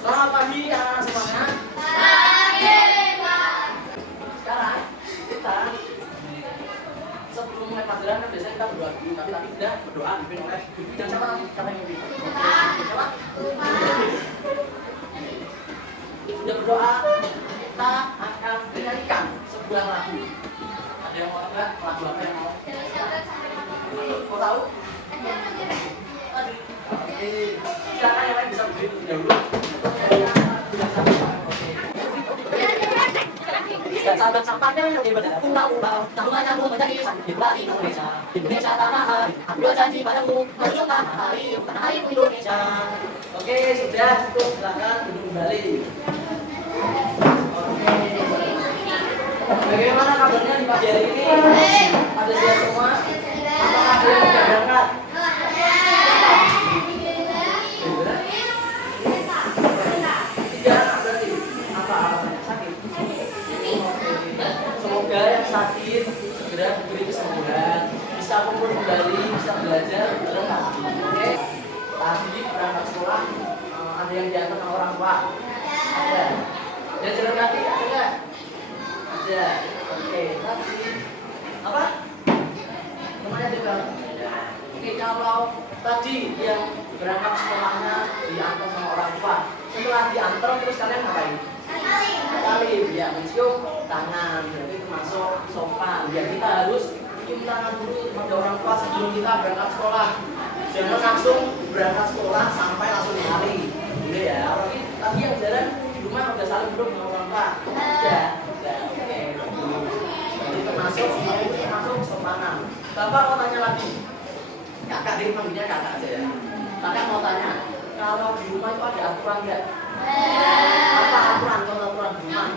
Selamat pagi anak semuanya. Sekarang kita sebelum mulai pelajaran kan biasanya kita berdoa dulu, tapi tidak berdoa dipimpin oleh ibu dan siapa nanti? Siapa yang mimpin? Siapa? Sudah berdoa, kita akan menyanyikan sebuah lagu. Ada yang mau enggak? Lagu apa yang mau? Mau tahu? Tadi. Oke. Silakan yang lain bisa berdiri terlebih dahulu. Sahabat sampahnya yang berpulau-pulau, namanya aku menjadi sandiwara Indonesia. Indonesia tanah air, aku berjanji padamu, menuju tanah airku Indonesia. Oke, sudah cukup, silakan duduk kembali. Oke. Bagaimana kabarnya di pagi hari ini? Ada siap semua? Apakah ada yang sudah berangkat? Semoga yang sakit segera diberi kesembuhan, bisa kumpul kembali, bisa belajar bareng lagi. Oke. Tadi berangkat sekolah, ada yang diantar sama orang tua? Ada. Dan jalan kaki ada nggak? Ada. Oke. Tadi apa? Namanya juga. Oke, kalau tadi yang berangkat sekolahnya diantar sama orang tua, setelah diantar terus kalian ngapain? Salim, ya, mencium tangan, jadi termasuk sopan. Ya, kita harus cium tangan dulu kepada orang tua sebelum kita berangkat sekolah. Jangan langsung berangkat sekolah sampai langsung lari. Gitu ya. Apalagi tadi yang jalan di rumah udah saling belum sama orang tua. Ya, oke. Jadi termasuk sopanan. Bapak mau tanya lagi. Kakak dia panggilnya kakak aja ya. Kakak mau tanya, kalau di rumah itu ada aturan nggak? Apa aturan di rumah?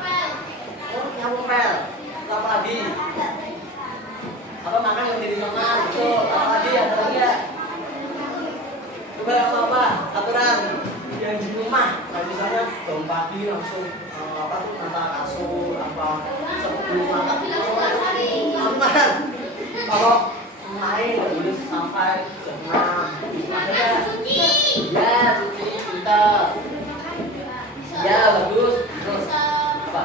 Oh, ngomel. Apa lagi? Apa makan yang jadi normal? Betul. Apa lagi? Ada lagi ya? Coba apa aturan yang di rumah? Kayak misalnya bangun pagi langsung apa tuh nata kasur apa sebelum makan aman. Kalau main nggak boleh sampai jam 6. Ada ya? Ya, cuci pintar. Ya, bagus. Terus apa?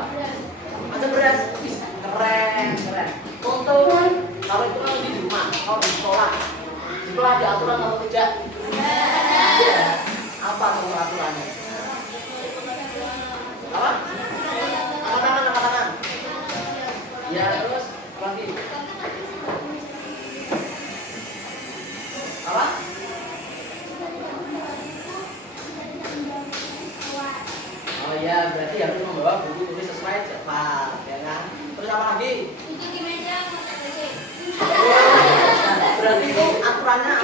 Ada beras. Keren. Untuk kalau itu kan di rumah, kalau di sekolah ada aturan atau tidak? Ya. Apa tuh aturannya? Apa? Angkat tangan. Ya, terus lagi. Apa? Oh ya, berarti harus membawa buku tulis sesuai jadwal, ya kan? Terus apa lagi? Berarti itu aturannya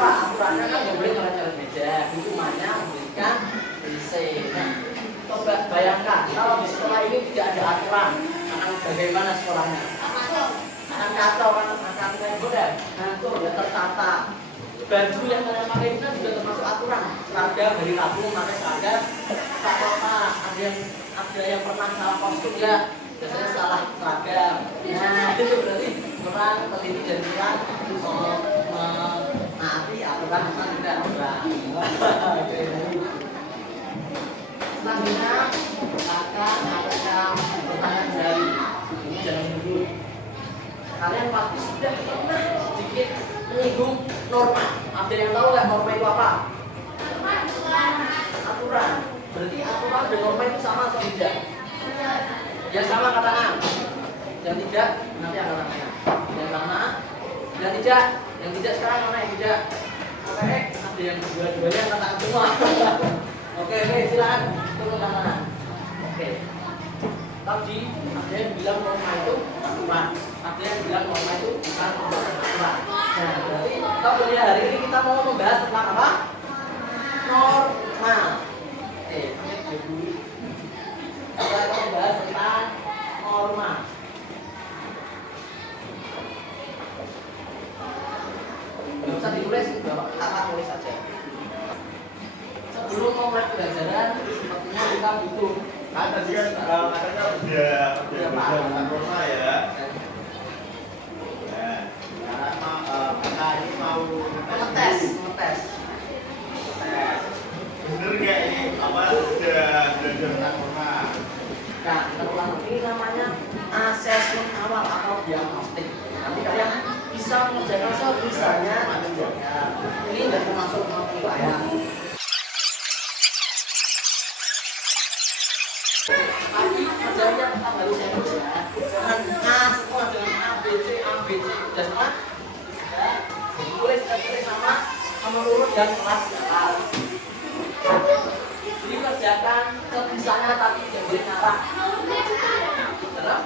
apa? Aturannya kan nggak boleh jalan meja, hukumannya memberikan WC. Nah, coba bayangkan kalau di sekolah ini tidak ada aturan, akan bagaimana sekolahnya? Akan kacau, akan goda, hancur, ya tertata. Baju yang kalian pakai itu kan juga termasuk aturan. Seragam dari Rabu pakai seragam, tak apa. Ada yang pernah salah kostum ya, biasanya salah seragam. Nah itu berarti kurang teliti dan kurang menaati aturan asal tidak aturan. Selanjutnya akan ada pertanyaan dari ini jangan dulu. Kalian pasti sudah pernah sedikit menyinggung norma. Ada yang tahu nggak norma itu apa? Aturan. Berarti aturan dan norma itu sama atau tidak? Yang sama katakan. Yang tidak nanti angkat tangannya. Yang sama. Yang tidak sekarang mana yang tidak? Oke, ada yang dua-duanya angkat tangan semua. Oke, silakan turun tangan. Oke. Tadi ada yang bilang norma itu aturan. Ada yang bilang norma itu bukan aturan. Nah, berarti kita kuliah hari ini kita mau membahas tentang apa? Norma. Kita akan membahas tentang norma. Nggak usah ditulis, Bapak tulis saja. Sebelum memulai pelajaran, sepertinya kita butuh. Kan tadi kan katanya udah tentang norma ya. Karena ini mau ngetes. bener nggak ini apa sudah nomor urut dan kelas di atas. Jadi kerjakan sebisanya tapi jangan ngarang. Terus,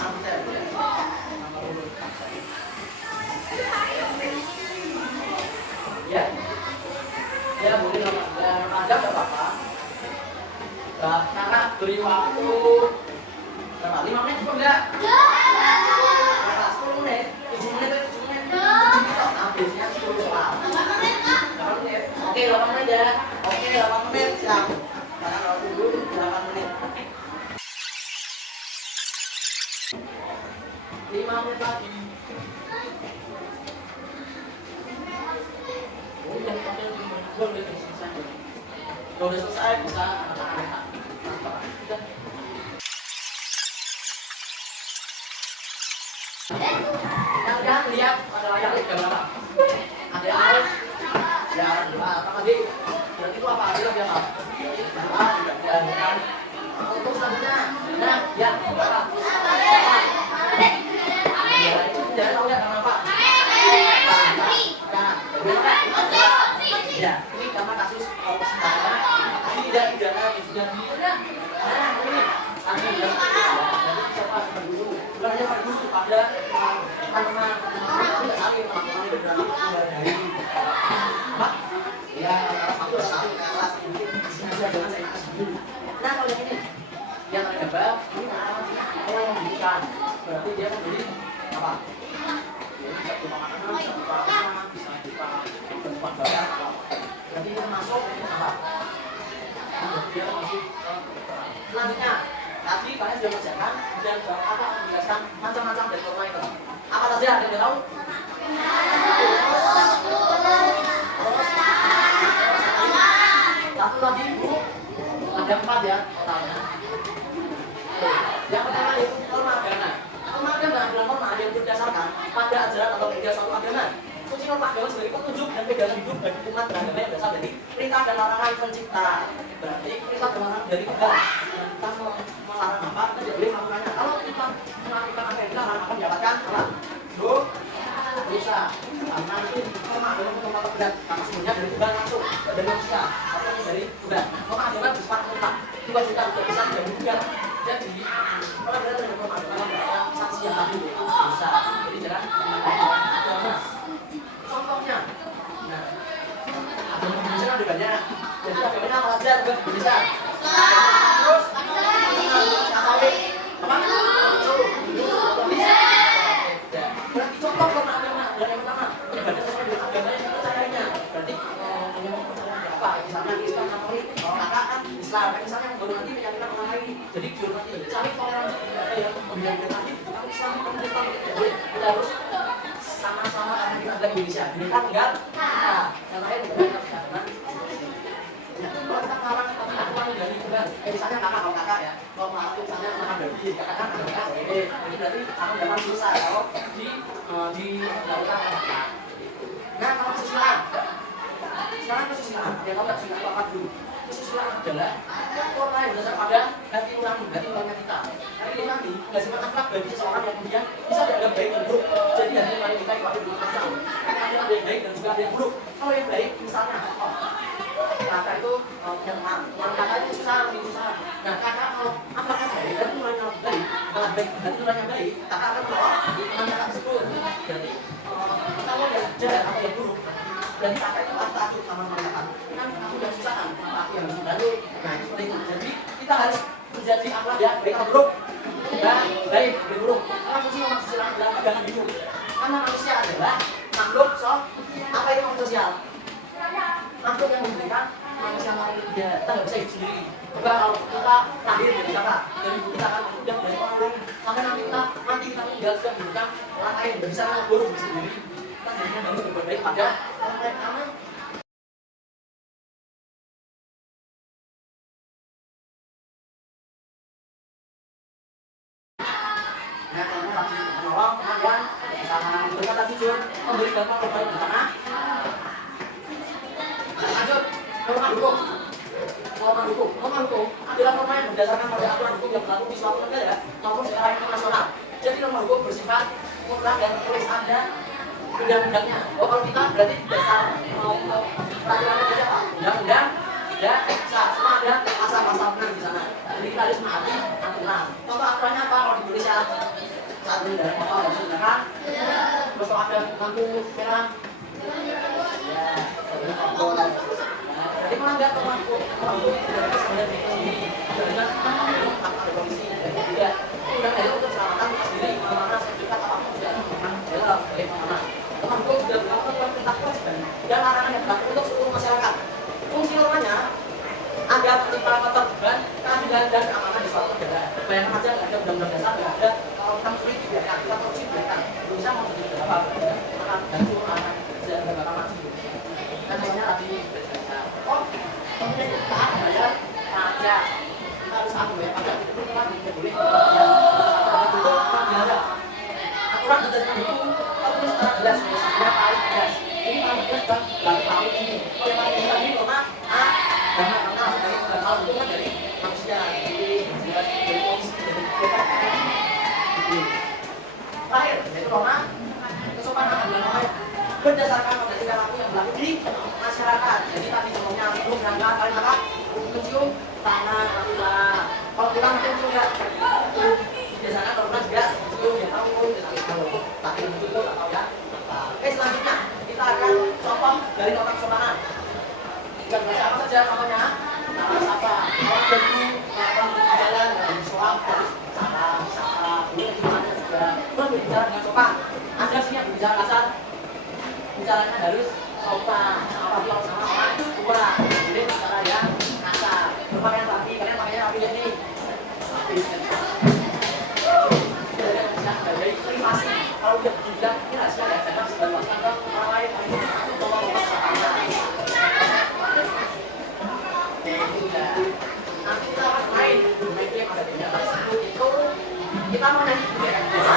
nanti ya. Nomor urut. Ya, ya boleh ada nggak apa-apa. Kakak beri waktu berapa? 5 menit cukup nggak? 10 menit, 7 menit, 7 menit. 7 menit kok, nah biasanya 10 soal. 8 menit. Oke, 8 menit ya. Oke, 8 menit siap. Karena kalau dulu 8 menit. 5 menit lagi. Udah pakai belum udah selesai. Kalau udah selesai bisa anak-anak. Yang lihat ada layar itu gambar apa? Ada yang harus ya apa tadi? Berarti itu apa? Itu apa? Untuk selanjutnya, nah ya apa? Ya itu jangan tahu ya kenapa? Ya, ini karena kasus korupsi dana, tidak pidana sudah. Nah, ini kami bilang jadi siapa dulu? Bukan hanya pada dulu pada karena tidak saling melakukan beberapa dari Pak. Ya, satu kelas mungkin sengaja jangan saya kasih dulu. Nah, kalau yang ini yang ada gambar ini orang membutuhkan, berarti dia membeli apa? Bisa berupa makanan, bisa berupa makanan, bisa berupa barang. Berarti dia masuk apa? Dia masuk selanjutnya. Tadi kalian sudah kerjakan dan apa menjelaskan macam-macam dari forma itu. Apa saja yang tidak tahu? Satu lagi Bu, ada 4 ya totalnya. Yang pertama itu forma agama. Forma agama adalah forma yang berdasarkan pada ajaran atau media suatu agama. Fungsi norma agama sebagai petunjuk dan pegangan hidup bagi umat beragama yang berasal dari perintah dan larangan pencipta. Berarti perintah dan larangan dari Tuhan. Tentang melarang apa, kita tidak boleh melakukannya. Kalau kita melakukan apa yang dilarang, akan mendapatkan apa? Dosa. Karena itu norma agama untuk kata berat. Maka sebenarnya dari Tuhan langsung dari manusia atau dari Tuhan. Norma agama bersifat mutlak. Tuhan juga tidak bisa menjadikan. Jadi orang berada dengan norma agama mendapatkan sanksi yang adil yaitu dosa. Jadi jangan agama. Contohnya, nah, agama Indonesia kan ada banyak. Jadi agamanya apa saja juga di Indonesia. Terus, Katolik, apa? Berarti contoh karena agama dan yang pertama beribadah sesuai dengan agama yang dipercayainya. Berarti yang percayaan apa? Misalnya Islam, Katolik, kakak kan Islam. Misalnya yang baru nanti keyakinan orang lain. Jadi dihormati, saling toleransi. Yang pembedaan nanti, kamu Islam, kamu Islam. Jadi kita harus sama-sama karena kita adalah Indonesia. Mereka tinggal, yang lain tidak agama. Kalau kita melarang perlakuan dari Tuhan, misalnya kakak kalau kakak ya, kalau melarang misalnya makan babi, kakak kan kakak, jadi berarti kamu dapat dosa kalau dilakukan kakak. Nah kalau kesusilaan, sekarang kesusilaan, yang tahu nggak kesusilaan apa dulu? Kesusilaan adalah orang lain berdasar pada hati nurani kita. Hati nurani nggak sifat akhlak bagi seseorang yang kemudian bisa dianggap baik dan buruk. Jadi hati nurani kita itu ada dua macam. Ada yang baik dan juga ada yang buruk. Kalau yang baik misalnya kakak itu punya teman, yang kakak itu susah, lebih susah. Nah kakak kalau apakah baik dan nurani baik, kalau baik dan nurani baik, kakak akan menolak teman kakak tersebut. Jadi kalau yang jahat atau yang buruk, dan kakak itu harus takut sama kakak. Kan aku udah susah kan, aku yang harus bantu. Nah seperti itu. Jadi kita harus menjadi akhlak ya, baik atau buruk. Ya baik, baik buruk. Karena fungsi makhluk sosial adalah pegangan hidup. Karena manusia adalah makhluk apa itu makhluk sosial? Makhluk yang memberikan manusia lain dia, kita nggak bisa hidup sendiri. Coba kalau kita lahir dari siapa? Dari ibu kita kan udah dari orang lain. Sampai nanti kita mati kita meninggal sudah diberikan orang lain. Nggak bisa kita buruk sendiri. Kita jadinya harus berbuat baik pada orang lain karena nah contoh tadi menolong kemudian misalnya berkata jujur, memberi dampak terbaik di tanah. Lanjut, norma hukum. Norma hukum adalah norma yang berdasarkan pada aturan hukum yang berlaku di suatu negara maupun secara internasional. Jadi norma hukum bersifat mutlak dan tertulis ada undang-undangnya. Oh, kalau kita berarti dasar peraturannya beda Pak. Undang-undang ada semua ada pasal-pasal benar di sana. Jadi kita harus menaati aturan. Contoh aturannya apa kalau di Indonesia? Satu dari motor harus digunakan. Terus kalau ada lampu merah, ya, jadi melanggar lampu tidak sebenarnya ada komisi tidak udah ada untuk keselamatan sendiri mana sertifikat apapun tidak adalah bagaimana temanku sudah melakukan perintah kewajiban dan larangan yang berlaku untuk seluruh masyarakat. Fungsi normanya agar tercipta ketertiban, keadilan dan keamanan di suatu negara. Bayangkan aja nggak ada undang-undang dasar, nggak ada kalau kita mencuri dibiarkan, kita korupsi dibiarkan, bisa mau jadi berapa makan dan suruh anak bisa berapa mati. Kan hanya tadi oh kemudian kita bayar pajak, kita harus aku bayar pajak itu kan tidak boleh aturan sudah itu tapi secara jelas sudah paling jelas ini paling jelas kan nggak tahu ini oleh paling jelas ini karena sebagai hal itu kan dari manusia jelas dari polisi dari terakhir yaitu Roma kesopanan adalah Roma berdasarkan pada tingkah laku yang berlaku di masyarakat. Jadi tadi contohnya sebelum berangkat kalian apa? Mencium tangan aturan. Kalau kita mencium ya, biasanya kalau kita juga mencium ya tahu, tapi itu tak tahu ya. Oke selanjutnya kita akan contoh dari nota kesopanan. Dan bahasa apa saja contohnya? Apa? Kalau pergi jalan dari soal harus salam, ini gimana juga berbicara dengan sopan. Anda sih yang berbicara kasar. Bicaranya harus sopan, apalagi kalau sama orang tua, jadi bicara yang kasar. Berpakaian rapi, kalian pakainya rapi ini. Tidak bisa sebagai privasi. Kalau udah bilang ini rahasia ya, jangan sebarluaskan ke orang lain. Itu tolong sopannya. Itu ya. Nanti kita akan main game ada beda tersebut itu kita mau nyanyi juga kan biasa.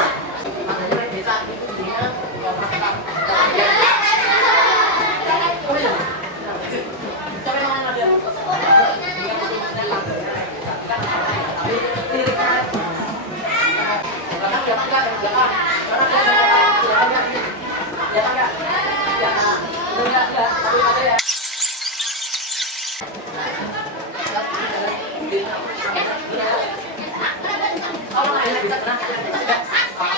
Makanya main desa itu jadinya nggak pernah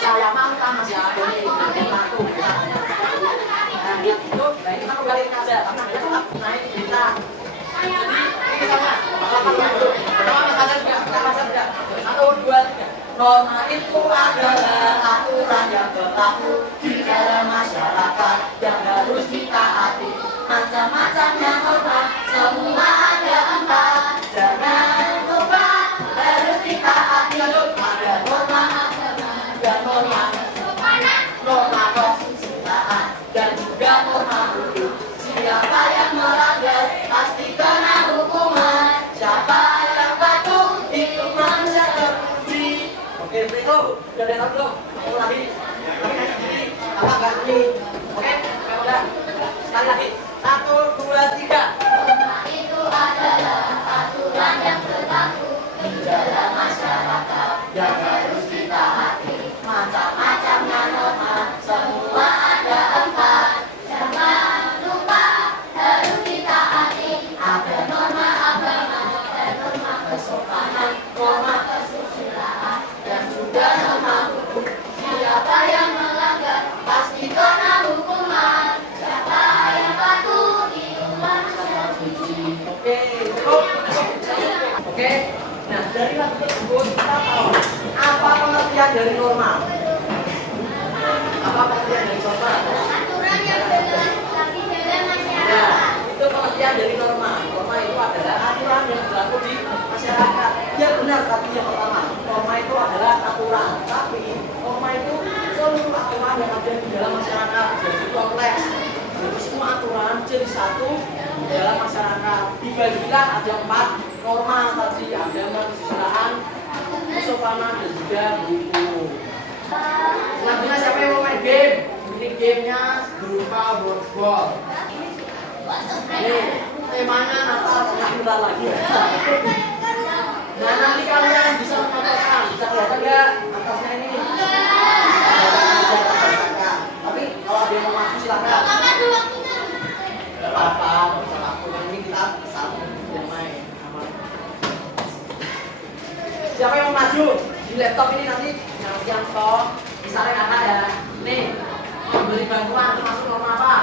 saya mantan masih ada nih satu nah ini kita kembali aja karena dia tetap naik kita jadi ini misalnya satu dua tiga norma itu adalah aturan yang berlaku di dalam masyarakat yang harus ditaati macam-macamnya norma semua ada 4 jangan lupa harus ditaati ada norma dan norma norma kesusilaan dan juga norma hukum siapa yang melanggar pasti kena hukuman siapa yang patuh itu manusia terpuji. Oke itu udah dengar belum? Mau lagi apa enggak ini? Oke udah sekali lagi 1 2 3 norma itu adalah aturan yang berlaku di dalam masyarakat yang harus ditaati macam-macamnya norma semua ada 4 jangan lupa harus ditaati ada norma agama dan norma kesopanan norma kesusilaan dan juga norma hukum siapa yang melanggar pasti kena hukuman siapa yang patuh itu manusia suci. Oke nah dari lagu tersebut kita tahu apa pengertian dari norma. Apa pengertian dari norma? Aturan yang berlaku di dalam masyarakat. Ya, itu pengertian dari norma. Norma itu adalah aturan yang berlaku di masyarakat. Ya benar tadi yang pertama. Norma itu adalah aturan. Tapi norma itu seluruh aturan yang ada di dalam masyarakat. Jadi kompleks. Jadi semua aturan jadi satu di dalam masyarakat. Dibagilah ada 4 norma tadi agama, kesusilaan, kesopanan dan juga buku. Selanjutnya siapa yang mau main game? Ini gamenya berupa boardball. Nih, temanya Natal bentar lagi. Nah nanti kalian bisa menonton, bisa kelihatan nggak atasnya ini? Tapi kalau ada yang mau apa-apa, nggak usah takut. Ini kita satu damai aman. Siapa yang mau maju di laptop ini nanti yang toh misalnya kakak ya, nih mau beli bantuan termasuk norma apa?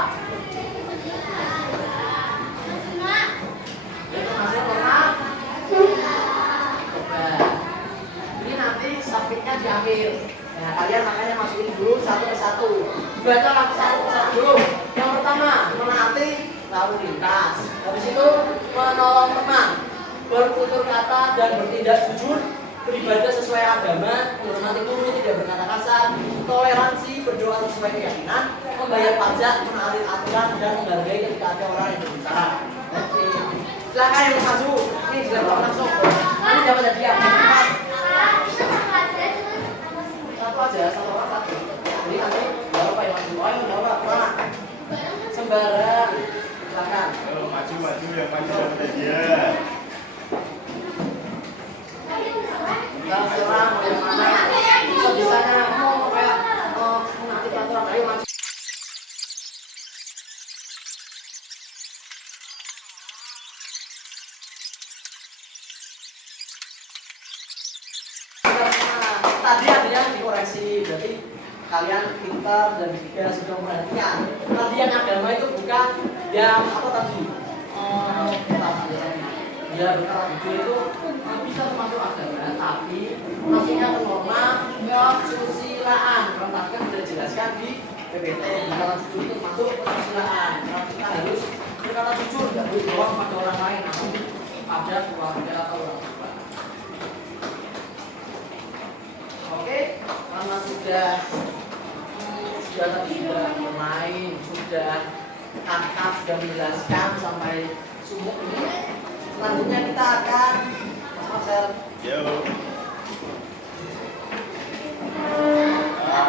Termasuk norma. Coba. Ini nanti submitnya di akhir. Nah, kalian makanya masukin dulu satu persatu. Baca langsung satu persatu dulu. Yang pertama, menaati lalu lintas. Habis itu menolong teman, bertutur kata dan bertindak jujur, beribadah sesuai agama, menghormati guru, tidak berkata kasar, toleransi, berdoa sesuai keyakinan, membayar pajak, menaati aturan dan menghargai ketika ada orang yang berbicara. Oke. Silakan yang maju. Ini dilakukan langsung. Nanti dapat hadiah. Satu aja, satu orang satu. Jadi nanti berapa yang maju? Oh, yang berapa? Sembarang. Silakan. Maju yang maju dapat hadiah. Serang mau yang mana? Sebisanya mau kayak nanti aturan ayo maju. Tadi ada yang dikoreksi, berarti kalian pintar dan juga sudah perhatian. Tadi yang agama itu bukan yang apa tadi? Ya benar, itu bisa termasuk agama, tapi masuknya ke norma kesusilaan. Kalau tadi kan sudah dijelaskan di PPT, berkata jujur itu masuk kesusilaan. Kalau kita harus berkata jujur, tidak boleh bohong pada orang lain, atau pada keluarga atau orang tua. Oke, karena sudah tadi sudah bermain, sudah kakak sudah menjelaskan sampai sumuk ini. Selanjutnya kita akan Marcel. Yo.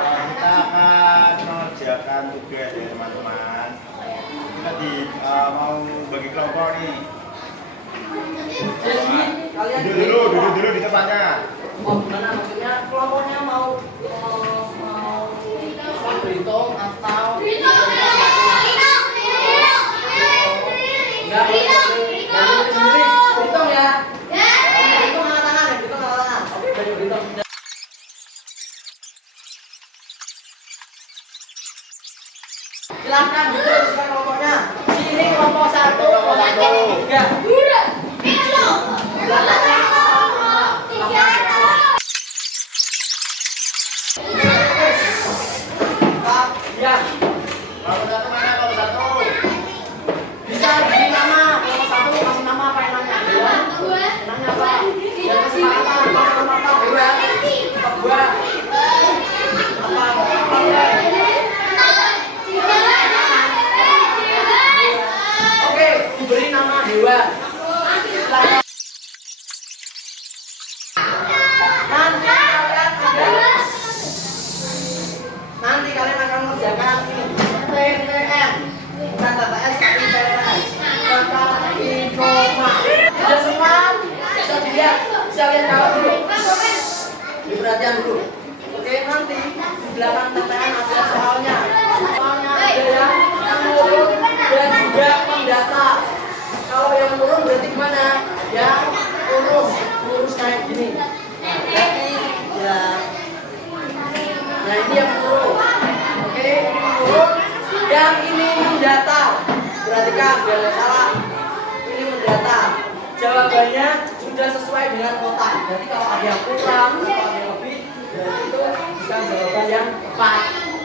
Kita akan mengerjakan tugas ya teman-teman. Kita mau bagi kelompok nih. Jadi kalian Duduk dulu di tempatnya. Oh, gimana maksudnya? Kelompoknya mau berhitung atau enggak sendiri berhitung ya. Berhitung angkat tangan ya, berhitung angkat tangan. Oke, berhitung. Silakan duduk sesuai kelompoknya. Sini kelompok 1, kelompok 3. Ya. Kelompok satu mana kelompok satu? Bisa beri nama. Kelompok 1 kasih nama apa enaknya? Enaknya apa? Dan kesepakatan apa? Dua. Oke, diberi nama Dewa. Nanti kalian akan mengerjakan ini TTN, bukan TTS tapi TTS, data informa. Sudah semua bisa dilihat, bisa lihat kalau dulu. Di perhatian dulu. Oke, nanti di belakang TTN ada soalnya. Soalnya ada yang turun dan juga mendata. Kalau yang turun berarti gimana? Yang lurus kayak gini. Nah, berarti ya. Nah ini yang turun. Oke, ini turun. Yang ini mendata. Perhatikan biar nggak salah. Ini mendata. Jawabannya sudah sesuai dengan kotak. Jadi kalau ada yang kurang atau ada yang lebih, berarti itu bukan jawaban yang tepat.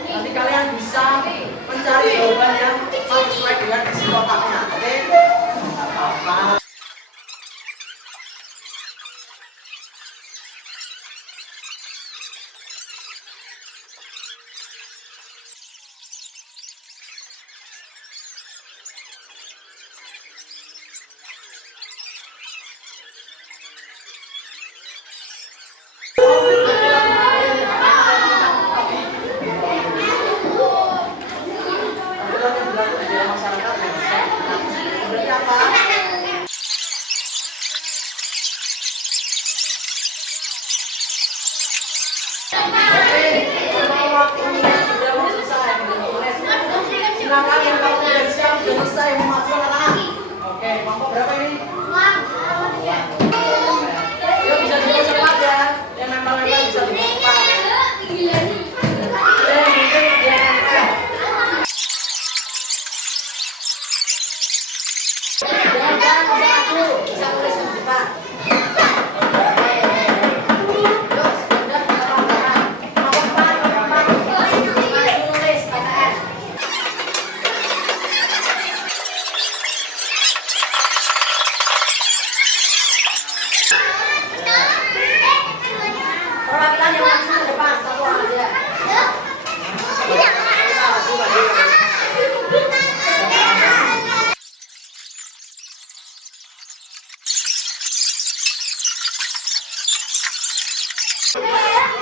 Nanti kalian bisa mencari jawaban yang sesuai dengan isi kotaknya. Oke? Apa-apa. Masyarakat yang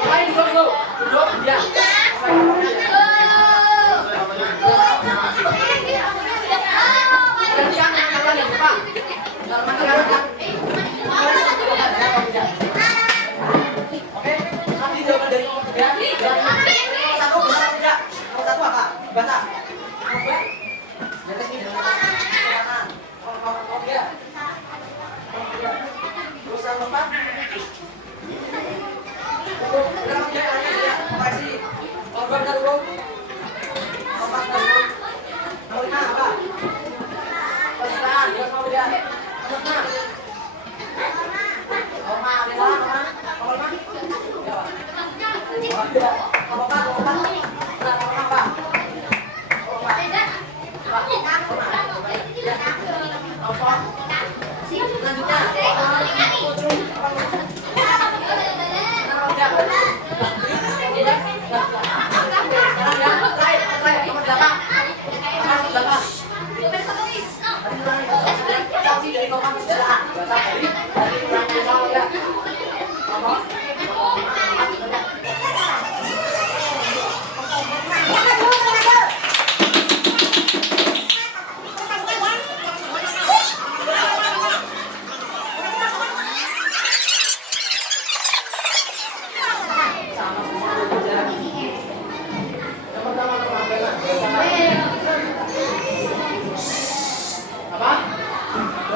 Ngapain duduk? Duduk, ya. Oke, nanti jawaban dari nomor 3. Nomor 1 benar atau tidak? Nomor 1 apa? Baca. Nomor 2. Di atas ini. Nomor 3. Terus nomor 4. Cukup. Benar atau tidak? Makasih. Nomor 2 benar dulu. Nomor 4 benar dulu. Nomor 5 apa? Persilahan, jelas mau tidak? Nomor 6. Nomor 5, ada salah nomor 5? Nomor 5? Ya, Pak. Nomor 4, nomor 4. Nah, nomor apa? Nomor 4. Nomor 4.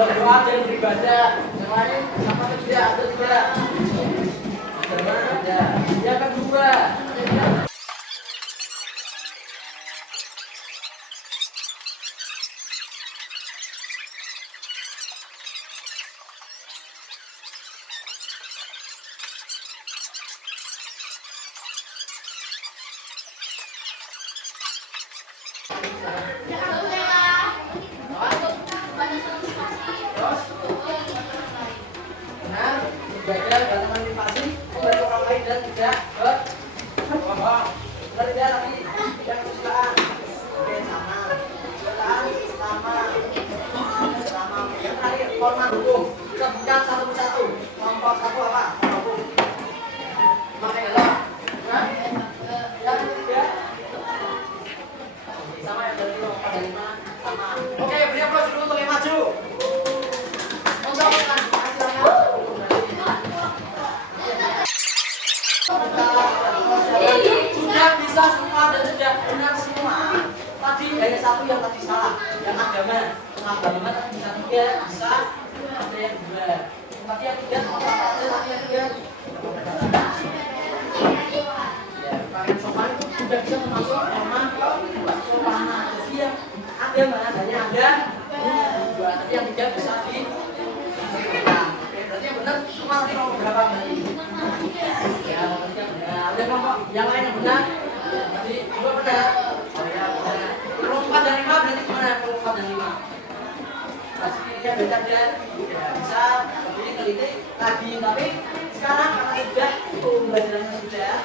Selanjutnya, doa dan beribadah. Yang lain apa tidak? Ada tidak? Ada. Yang kedua, beribadah dan motivasi membantu orang lain dan tidak berbohong. Benar tidak lagi? Yang kesukaan. Oke, sama. Kesukaan sama. Yang terakhir, format hukum. Kita buka satu persatu. Kelompok 1 apa? Hukum. Makanya lo. Nah, yang ketiga sama yang dari kelompok dari mana? Sama. Oke, beri aplaus dulu untuk yang maju. Sudah bisa semua dan sudah benar semua. Tadi hanya satu yang tadi salah, yang agama. Agama tadi bisa 3, bisa ada yang 2. Tadi yang 3, tadi yang 3. Ya, pakaian sopan itu sudah bisa termasuk emang sopan. Jadi yang agama hanya ada 2, tapi yang 3 bisa di. Berarti yang benar cuma nanti nomor berapa berarti? Ya, ada kelompok yang lain yang benar. Tadi 2 benar. Oh ya, benar. Kalau 4 dan 5 berarti gimana? Kalau 4 dan 5 pasti pilihnya beda dan ya, bisa pilih teliti lagi. Tapi sekarang karena sudah pembelajarannya sudah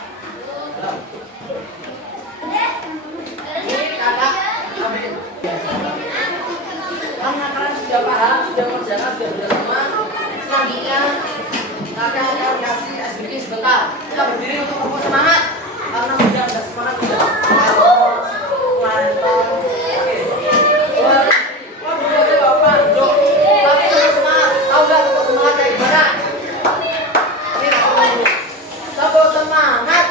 ini kakak ambil karena kalian sudah paham, sudah mengerjakan, sudah belajar semua. Selanjutnya kakak akan kasih SBK sebentar. Kita berdiri untuk rokok semangat karena sudah semangat sudah. Mantap. Oke. Tahu nggak rokok semangat kayak gimana? Ini rokok semangat.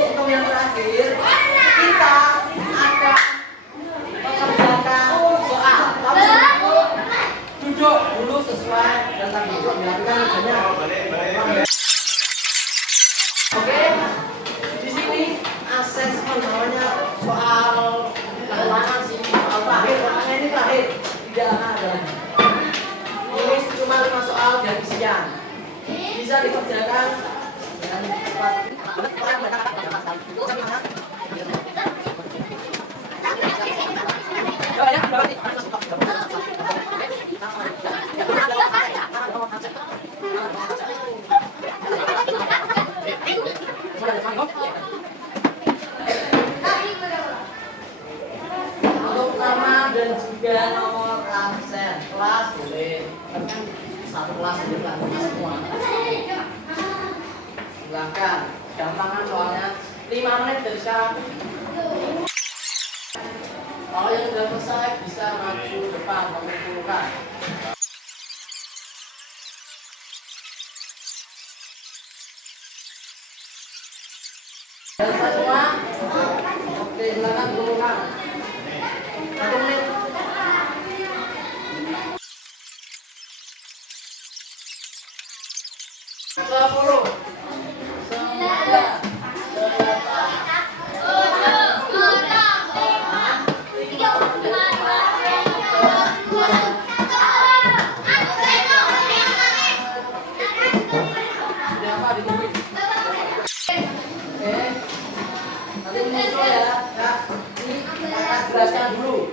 Untuk yang terakhir, kita akan mengerjakan soal. Tapi sebelum duduk dulu sesuai tentang duduk dilakukan kerjanya. Oke, di sini asesmen namanya soal ulangan sini, soal terakhir. Makanya ini terakhir, tidak akan ada lagi. Ini cuma 5 soal dari sekian. Bisa dikerjakan dengan cepat. gampangkan. Gampangkan soalnya 5 menit dari sekarang. Kalau yang sudah selesai bisa maju depan, kamu kumpulkan. Selesai semua? Oke, silakan kumpulkan. 1 menit. Sepuluh, sembilan, sudah apa ditungguin? Oke, nanti muncul ya. Ya, ini akan jelaskan dulu.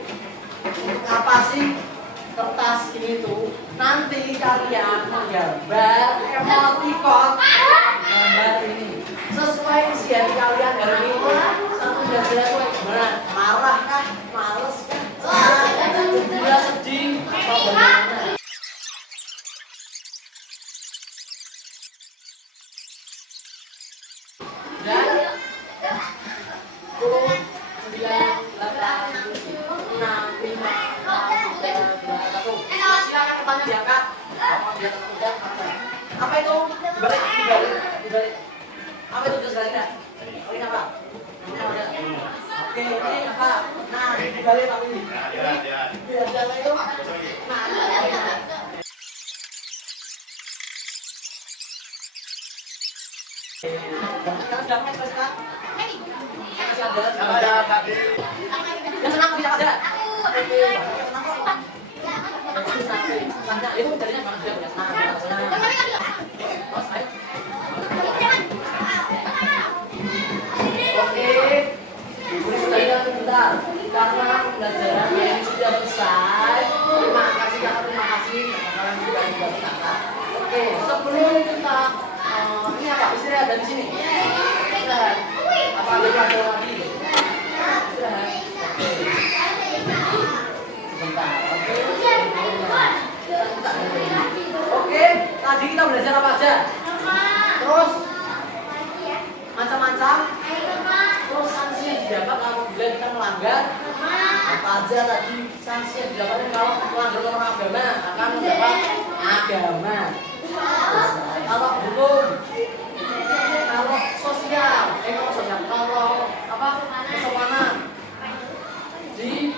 Untuk apa sih kertas ini tuh? Nanti kalian menggambar emoticon gambar ini sesuai isian kalian hari ini. Satu gambar itu gimana? Marah kah? Males kah? Gembira, sedih, apa bagaimana? Dan 10, 9, 8, 7, 6, 5, 4, 3, 2, 1. Silakan kertasnya diangkat. Apa itu? Dibalik. Apa itu jelaskan tidak? Ini apa? Oke, ini apa? Nah, dibalik apa ini? Biar jalan itu. Nah, Kamu sudah main sekarang? Masih ada tadi. Yang senang bisa aja. Senang kok. Tanya itu jadinya mana dia punya senang. Oke. Ibu sudah lihat sebentar. Karena pembelajaran ini sudah selesai. Terima kasih. Kalian sudah mendengarkan. Oke, sebelum kita ini apa? Istirahat dari sini. Istirahat. Apa ada lagi? Istirahat. Sebentar. Oke, tadi kita belajar apa aja? Terus macam-macam. Terus sanksi yang didapat apabila kita melanggar apa aja tadi? Sanksi yang didapatkan kalau melanggar norma agama akan mendapat agama. Kalau hukum, kalau sosial, kalau apa kesopanan di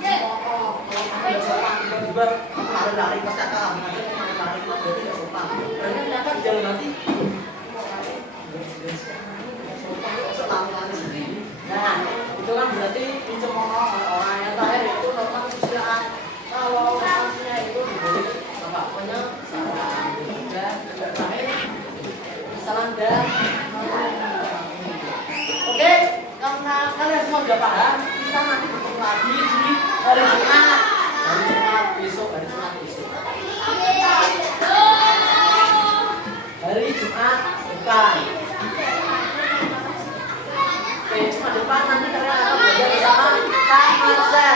pokok, kalau sopan tiba-tiba ada lari pas kakak, mengajar lari itu berarti nggak sopan. Berarti ternyata di jalan nanti sopan selalu lari sendiri. Nah, itu kan berarti dicemooh orang yang terakhir itu norma kesusilaan. Kalau sanksinya itu diberi apa? Pokoknya kesalahan dan oke, karena kalian semua sudah paham, kita nanti bertemu lagi di hari Jumat besok. Hari Jumat depan. Oke, Jumat depan nanti kalian akan belajar bersama Kak Marcel.